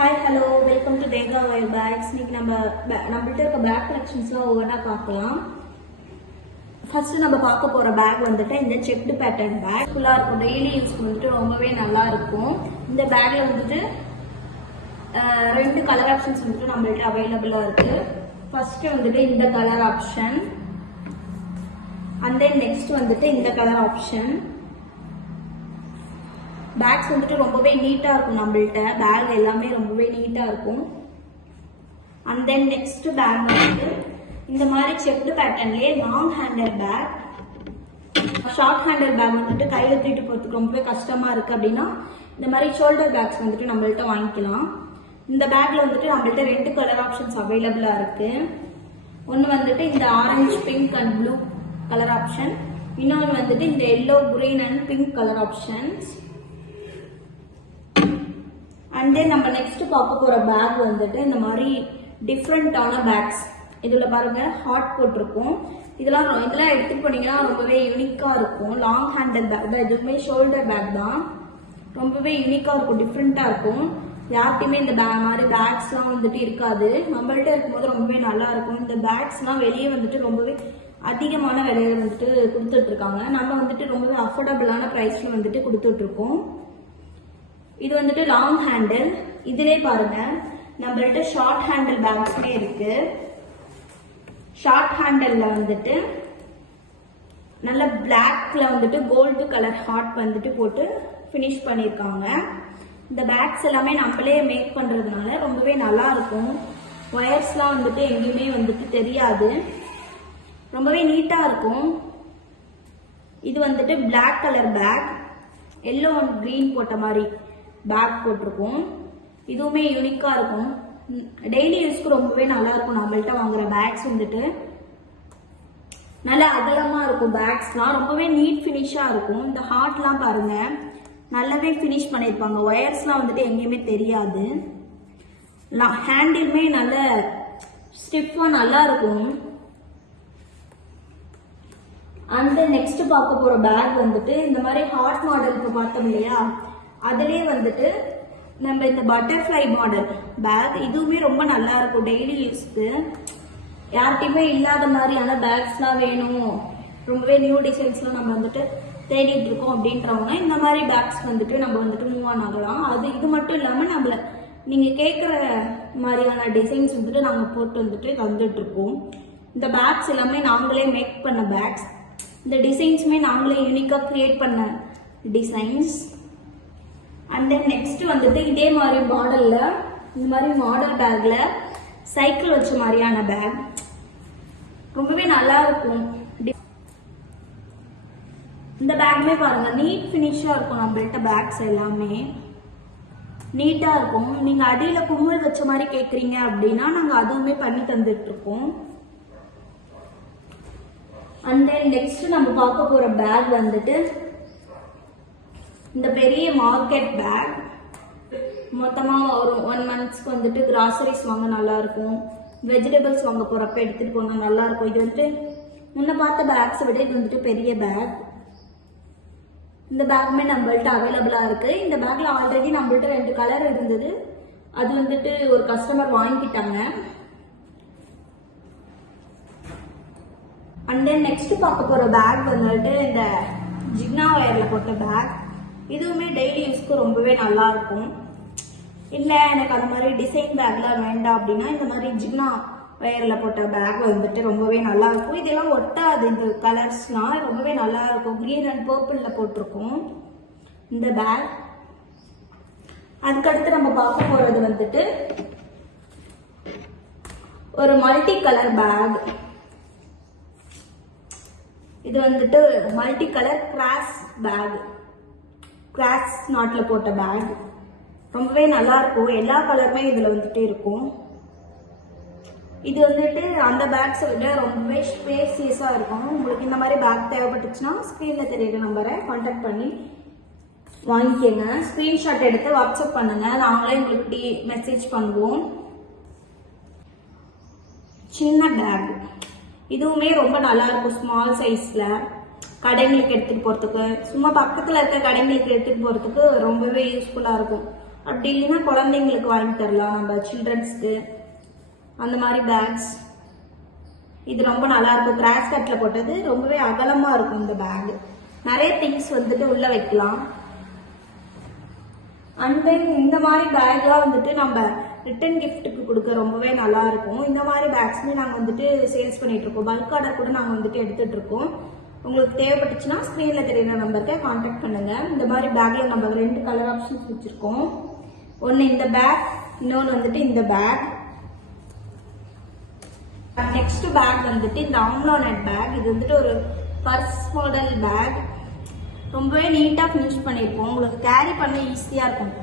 Hi hello welcome to தேகா wire bags. இன்னைக்கு நம்மள்ட்ட இருக்க பேக் கலெக்ஷன்ஸ்லாம் ஒவ்வொன்றா பார்க்கலாம். ஃபர்ஸ்ட் நம்ம பார்க்க போகிற பேக் வந்துட்டு இந்த செக்டு பேட்டர்ன் பேக் ஃபுல்லாக இருக்கும். டெய்லி யூஸ் வந்துட்டு ரொம்பவே நல்லா இருக்கும். இந்த பேக்ல வந்துட்டு ரெண்டு கலர் ஆப்ஷன்ஸ் வந்துட்டு நம்மள்ட்ட அவைலபிளாக இருக்கு. ஃபர்ஸ்ட் வந்துட்டு இந்த colour option and then next வந்துட்டு இந்த கலர் ஆப்ஷன். பேக்ஸ் வந்துட்டு ரொம்பவே நீட்டா இருக்கும். நம்மள்ட்ட பேக் எல்லாமே ரொம்பவே நீட்டா இருக்கும். அண்ட் தென் நெக்ஸ்ட் பேக் வந்து இந்த மாதிரி செக்டு பேட்டர்ன்லயே long handle bag. Short handle bag வந்துட்டு கையில தூக்கிட்டு போறதுக்கு ரொம்பவே கஷ்டமா இருக்கு அப்படின்னா இந்த மாதிரி ஷோல்டர் பேக்ஸ் வந்துட்டு நம்மள்ட்ட வாங்கிக்கலாம். இந்த பேக்ல வந்துட்டு நம்மள்ட்ட ரெண்டு கலர் ஆப்ஷன்ஸ் அவைலபிளா இருக்கு. ஒன்னு வந்துட்டு இந்த orange pink and blue colour option, இன்னொன்று வந்துட்டு இந்த yellow green and pink colour options. And then நம்ம நெக்ஸ்ட் பார்க்க போற பேக் வந்துட்டு இந்த மாதிரி டிஃப்ரெண்டான பேக்ஸ். இதுல பாருங்க ஹார்ட் போட்டிருக்கும். இதெல்லாம் எடுத்துட்டு போனீங்கன்னா ரொம்பவே யூனிக்கா இருக்கும். லாங் ஹேண்டல் பேக் தான், எதுவுமே ஷோல்டர் பேக் தான். ரொம்பவே யூனிக்கா இருக்கும், டிஃப்ரெண்டா இருக்கும். யார்கிட்டயுமே இந்த மாதிரி பேக்ஸ்லாம் வந்துட்டு இருக்காது. நம்மள்ட்ட இருக்கும்போது ரொம்பவே நல்லா இருக்கும். இந்த பேக்ஸ்லாம் வெளியே வந்துட்டு ரொம்பவே அதிகமான விலையில வந்துட்டு கொடுத்துட்டு இருக்காங்க. நம்ம வந்துட்டு ரொம்பவே அஃபோர்டபுளான பிரைஸ்ல வந்துட்டு கொடுத்துட்டு இருக்கோம். இது வந்துட்டு லாங் ஹேண்டில். இதுலயே பாருங்க நம்மள்ட்ட ஷார்ட் ஹேண்டில் பேக்ஸ்மே இருக்கு. ஷார்ட் ஹேண்டில்ல வந்துட்டு நல்ல பிளாக்ல வந்துட்டு கோல்டு கலர் ஹார்ட் வந்துட்டு போட்டு ஃபினிஷ் பண்ணிருக்காங்க. இந்த பேக்ஸ் எல்லாமே நம்மளே மேக் பண்றதுனால ரொம்பவே நல்லா இருக்கும். ஒயர்ஸ்லாம் வந்துட்டு எங்கேயுமே வந்துட்டு தெரியாது, ரொம்பவே நீட்டா இருக்கும். இது வந்துட்டு black colour bag, yellow and green போட்ட மாதிரி பேக் போட்டிருக்கும். இதுவுமே யூனிக்கா இருக்கும். டெய்லி யூஸ்க்கு ரொம்பவே நல்லா இருக்கும். நம்மள்ட்ட வாங்குற பேக்ஸ் வந்துட்டு நல்லா அகலமா இருக்கும். பேக்ஸ்லாம் ரொம்பவே நீட் ஃபினிஷா இருக்கும். இந்த ஹார்ட்லாம் பாருங்க நல்லாவே ஃபினிஷ் பண்ணியிருப்பாங்க. ஒயர்ஸ்லாம் வந்துட்டு எங்கேயுமே தெரியாது. ஹேண்டிலுமே நல்ல ஸ்டிஃபா நல்லா இருக்கும். அந்த நெக்ஸ்ட் பார்க்க போற பேக் வந்துட்டு இந்த மாதிரி ஹார்ட் மாடல் இப்போ பார்த்தோம் இல்லையா, அதுலேயே வந்துட்டு நம்ம இந்த பட்டர்ஃப்ளை மாடல் பேக். இதுவுமே ரொம்ப நல்லா இருக்கும் டெய்லி யூஸ்க்கு. யார்கிட்டயுமே இல்லாத மாதிரியான பேக்ஸ்லாம் வேணும், ரொம்பவே நியூ டிசைன்ஸ்லாம் நம்ம வந்துட்டு தேடிட்டு இருக்கோம் அப்படின்றவங்க இந்த மாதிரி பேக்ஸ் வந்துட்டு நம்ம வந்துட்டு மூவ் ஆன் ஆகலாம். இது மட்டும் இல்லாமல் நம்மள நீங்கள் கேட்குற மாதிரியான டிசைன்ஸ் வந்துட்டு நாங்கள் போட்டு வந்துட்டு தந்துட்டு இருக்கோம். இந்த பேக்ஸ் எல்லாமே நாங்களே மேக் பண்ண பேக்ஸ். இந்த டிசைன்ஸுமே நாங்களே யூனிக்காக கிரியேட் பண்ண டிசைன்ஸ். அண்ட் தென் நெக்ஸ்ட் வந்துட்டு இதே மாதிரி மாடல்ல இந்த மாதிரி மாடல் பேக்ல சைக்கிள் வச்ச மாதிரியான பேக் ரொம்பவே நல்லா இருக்கும். இந்த பேக்குமே பாருங்க நீட் ஃபினிஷா இருக்கும். நம்மள்ட்ட பேக்ஸ் எல்லாமே நீட்டா இருக்கும். நீங்க அடியில கும்மல் வச்ச மாதிரி கேக்குறீங்க அப்படின்னா நாங்க அதுவுமே பண்ணி தந்துட்டு இருக்கோம். அண்ட் தென் நெக்ஸ்ட் நம்ம பார்க்க போற பேக் வந்துட்டு இந்த பெரிய மார்க்கெட் பேக். மொத்தமா ஒரு 1 மந்த்ஸ்க்கு வந்துட்டு கிராசரிஸ் வாங்க நல்லா இருக்கும். வெஜிடபிள்ஸ் வாங்க போறப்ப எடுத்துட்டு போனா நல்லா இருக்கும். இது வந்துட்டு முன்ன பார்த்த பேக்ஸை விட இது வந்துட்டு பெரிய பேக். இந்த பேக்குமே நம்மள்ட்ட அவைலபிளா இருக்கு. இந்த பேக்ல ஆல்ரெடி நம்மள்ட்ட 2 கலர் இருந்தது. அது வந்துட்டு ஒரு கஸ்டமர் வாங்கிட்டாங்க. அண்ட் தென் நெக்ஸ்ட் பார்க்க போற பேக் வந்துட்டு இந்த ஜிக்னா வயர்ல போட்ட பேக். இதுவுமே டெய்லி யூஸ்க்கு ரொம்பவே நல்லா இருக்கும். இல்லை எனக்கு அந்த மாதிரி டிசைன் பேக்லாம் வேண்டாம் அப்படின்னா இந்த மாதிரி ஜிக்னா வயர்ல போட்ட பேக் வந்துட்டு ரொம்பவே நல்லா இருக்கும். இதெல்லாம் ஒட்டாது. இந்த கலர்ஸ்லாம் ரொம்பவே நல்லா இருக்கும். கிரீன் அண்ட் பர்பிள்ல போட்டிருக்கும் இந்த பேக். அதுக்கடுத்து நம்ம பார்க்க போறது வந்துட்டு ஒரு மல்டி கலர் பேக். இது வந்துட்டு multi colour cross bag, cross நாட்ல போட்ட பேக். ரொம்பவே நல்லா இருக்கும். எல்லா கலருமே இதுல வந்துட்டு இருக்கும். இது வந்துட்டு அந்த பேக்ஸை விட ரொம்பவே ஸ்பேசியஸா இருக்கும். உங்களுக்கு இந்த மாதிரி பேக் தேவைப்பட்டுச்சுன்னா ஸ்கிரீன்ல தெரியுற நம்பரை கான்டாக்ட் பண்ணி வாங்கிக்கோங்க. ஸ்கிரீன்ஷாட் எடுத்து வாட்ஸ்அப் பண்ணுங்க, நாங்களே உங்களுக்கு மெசேஜ் பண்ணுவோம். சின்ன பேக் இதுவுமே ரொம்ப நல்லா இருக்கும். ஸ்மால் சைஸ்ல கடைங்களுக்கு எடுத்துட்டு போறதுக்கு, சும்மா பக்கத்துல இருக்க கடைங்களுக்கு எடுத்துட்டு போறதுக்கு ரொம்பவே யூஸ்ஃபுல்லா இருக்கும். அப்படி இல்லைன்னா குழந்தைங்களுக்கு வாங்கி தரலாம் நம்ம சில்ட்ரன்ஸ்க்கு அந்த மாதிரி பேக்ஸ். இது ரொம்ப நல்லா இருக்கும். கிராஸ் கட்ல போட்டது, ரொம்பவே அகலமா இருக்கும் இந்த பேக். நிறைய திங்ஸ் வந்துட்டு உள்ள வைக்கலாம். அண்ட் தென் இந்த மாதிரி பேக்லாம் வந்துட்டு நம்ம ரிட்டன் கிஃப்ட்டுக்கு கொடுக்க ரொம்பவே நல்லா இருக்கும். இந்த மாதிரி பேக்ஸ்மே நாங்கள் வந்துட்டு சேல்ஸ் பண்ணிட்டு இருக்கோம். பல்க் ஆர்டர் கூட நாங்கள் வந்துட்டு எடுத்துட்டு இருக்கோம். உங்களுக்கு தேவைப்பட்டுச்சுன்னா ஸ்க்ரீனில் தெரியுற நம்பருக்கு கான்டாக்ட் பண்ணுங்க. இந்த மாதிரி பேக்ல நம்ம 2 கலர் ஆப்ஷன்ஸ் வச்சிருக்கோம். ஒன்று இந்த பேக், இன்னொன்று வந்துட்டு இந்த பேக். நெக்ஸ்ட் பேக் வந்துட்டு இந்த ஆம்லா நட் பேக். இது வந்துட்டு ஒரு பர்ஸ் மாடல் பேக். ரொம்பவே நீட்டாக ஃபினிஷ் பண்ணியிருப்போம். உங்களுக்கு கேரி பண்ண ஈஸியாக இருக்கும்.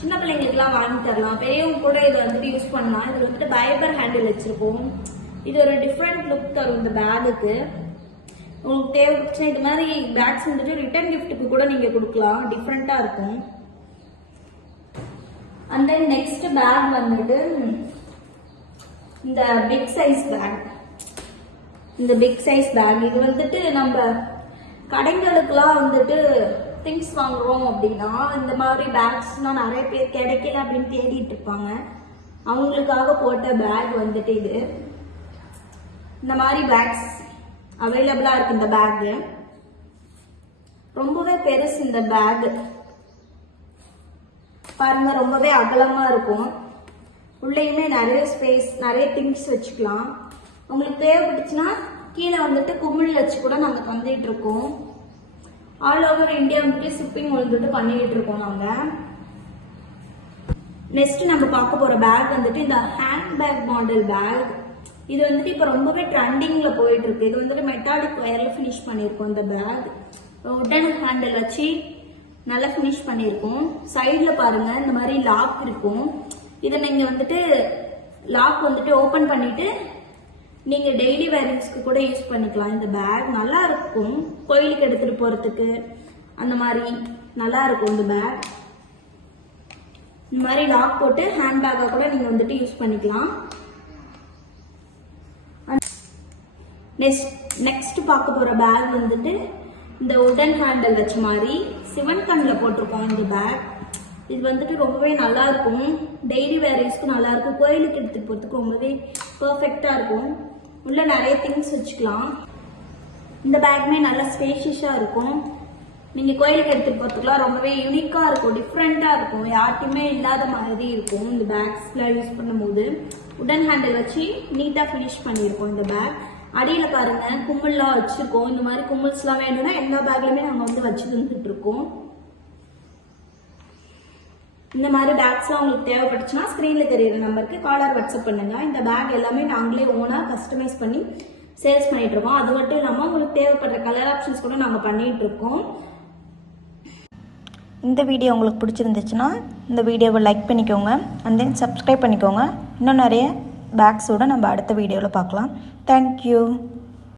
சின்ன பிள்ளைங்களுக்குலாம் வாங்கி தரலாம். பெரியவங்க கூட இதை வந்துட்டு யூஸ் பண்ணலாம். இது வந்துட்டு பைபர் ஹேண்டில் வச்சிருக்கோம். இது ஒரு டிஃப்ரெண்ட் லுக் தரும் இந்த பேகுக்கு. உங்களுக்கு தேவைப்பட்டுச்சுன்னா இது மாதிரி பேக்ஸ் வந்துட்டு ரிட்டர்ன் கிஃப்ட்டுக்கு கூட நீங்கள் கொடுக்கலாம். டிஃப்ரெண்ட்டாக இருக்கும். அண்ட் தென் நெக்ஸ்ட் பேக் வந்துட்டு இந்த பிக் சைஸ் பேக். இந்த பிக் சைஸ் பேக் இது வந்துட்டு நம்ம கடைகளுக்குலாம் வந்துட்டு திங்ஸ் வாங்குறோம் அப்படின்னா இந்த மாதிரி பேக்ஸ்லாம் நிறைய பேர் கிடைக்கல அப்படின்னு தேடிட்டு இருப்பாங்க. அவங்களுக்காக போட்ட பேக் வந்துட்டு இது. இந்த மாதிரி பேக்ஸ் அவைலபிளா இருக்கு. இந்த பேக் ரொம்பவே பெருசு. இந்த பேக் பாருங்க, ரொம்பவே அகலமா இருக்கும். உள்ளேயுமே நிறைய ஸ்பேஸ், நிறைய திங்ஸ் வச்சுக்கலாம். உங்களுக்கு தேவைப்பட்டுச்சுன்னா கீழே வந்துட்டு குமிழ் வச்சு கூட நாங்கள் தந்துட்டு இருக்கோம். ஆல் ஓவர் இந்தியா வந்துட்டு ஷிப்பிங் வந்துட்டு பண்ணிட்டு இருக்கோம் நாங்கள். நெக்ஸ்ட் நம்ம பார்க்க போற பேக் வந்துட்டு இந்த ஹேண்ட் பேக் மாடல் பேக். இது வந்துட்டு இப்போ ரொம்பவே ட்ரெண்டிங்ல போயிட்டு இருக்கு. இது வந்துட்டு மெட்டாலிக் ஒயர்ல ஃபினிஷ் பண்ணியிருக்கோம். இந்த பேக் உடன் ஹேண்டில் வச்சு நல்லா ஃபினிஷ் பண்ணியிருக்கோம். சைடில் பாருங்க இந்த மாதிரி லாக் இருக்கும். இதை நீங்க வந்துட்டு லாக் வந்துட்டு ஓபன் பண்ணிட்டு நீங்க டெய்லி வேரிங்ஸ்க்கு கூட யூஸ் பண்ணிக்கலாம். இந்த பேக் நல்லா இருக்கும். கோயிலுக்கு எடுத்துட்டு போறதுக்கு அந்த மாதிரி நல்லா இருக்கும். இந்த பேக் இந்த மாதிரி லாக் போட்டு ஹேண்ட் பேக்கா கூட நீங்க வந்துட்டு யூஸ் பண்ணிக்கலாம். நெக்ஸ்ட் பார்க்க போற பேக் வந்துட்டு இந்த உடன் ஹேண்டில் வச்ச மாதிரி சிவன் கண்ணில் போட்டிருக்கோம். இந்த பேக் இது வந்துட்டு ரொம்பவே நல்லா இருக்கும். டெய்லி வேரிங்ஸ்க்கு நல்லா இருக்கும். கோயிலுக்கு எடுத்துட்டு போறதுக்கு ரொம்பவே பெர்ஃபெக்டா இருக்கும். உள்ள நிறைய திங்ஸ் வச்சுக்கலாம். இந்த பேக்குமே நல்லா ஸ்பேஷியஸா இருக்கும். நீங்க கோயிலுக்கு எடுத்துட்டு போறதுக்குலாம் ரொம்பவே யூனிக்கா இருக்கும். டிஃப்ரெண்டா இருக்கும். யார்ட்டுமே இல்லாத மாதிரி இருக்கும். இந்த பேக்ஸ்ல யூஸ் பண்ணும்போது உடன் ஹேண்டில் வச்சு நீட்டா ஃபினிஷ் பண்ணியிருக்கோம். இந்த பேக் அடியில பாருங்க குமிழ்லாம் வச்சிருக்கோம். இந்த மாதிரி குமிழ்ஸ்லாம் வேணும்னா எல்லா பேக்லயுமே நாங்க வந்து வச்சு தந்துட்டு இருக்கோம். இந்த மாதிரி பேக்ஸ்லாம் உங்களுக்கு தேவைப்பட்டுச்சுன்னா ஸ்க்ரீன்ல தெரியுற நம்பருக்கு கால் ஆர் வாட்ஸ்அப் பண்ணுங்க. இந்த பேக் எல்லாமே நாங்களே ஓனா கஸ்டமைஸ் பண்ணி சேல்ஸ் பண்ணிட்டு இருக்கோம். அது மட்டும் இல்லாமல் உங்களுக்கு தேவைப்படுற கலர் ஆப்ஷன்ஸ் கூட நாங்கள் பண்ணிட்டு இருக்கோம். இந்த வீடியோ உங்களுக்கு பிடிச்சிருந்துச்சுன்னா இந்த வீடியோவை லைக் பண்ணிக்கோங்க. அண்ட் தென் சப்ஸ்கிரைப் பண்ணிக்கோங்க. இன்னும் நிறைய பேக்ஸோடு நம்ம அடுத்த வீடியோவில் பார்க்கலாம். தேங்க்யூ.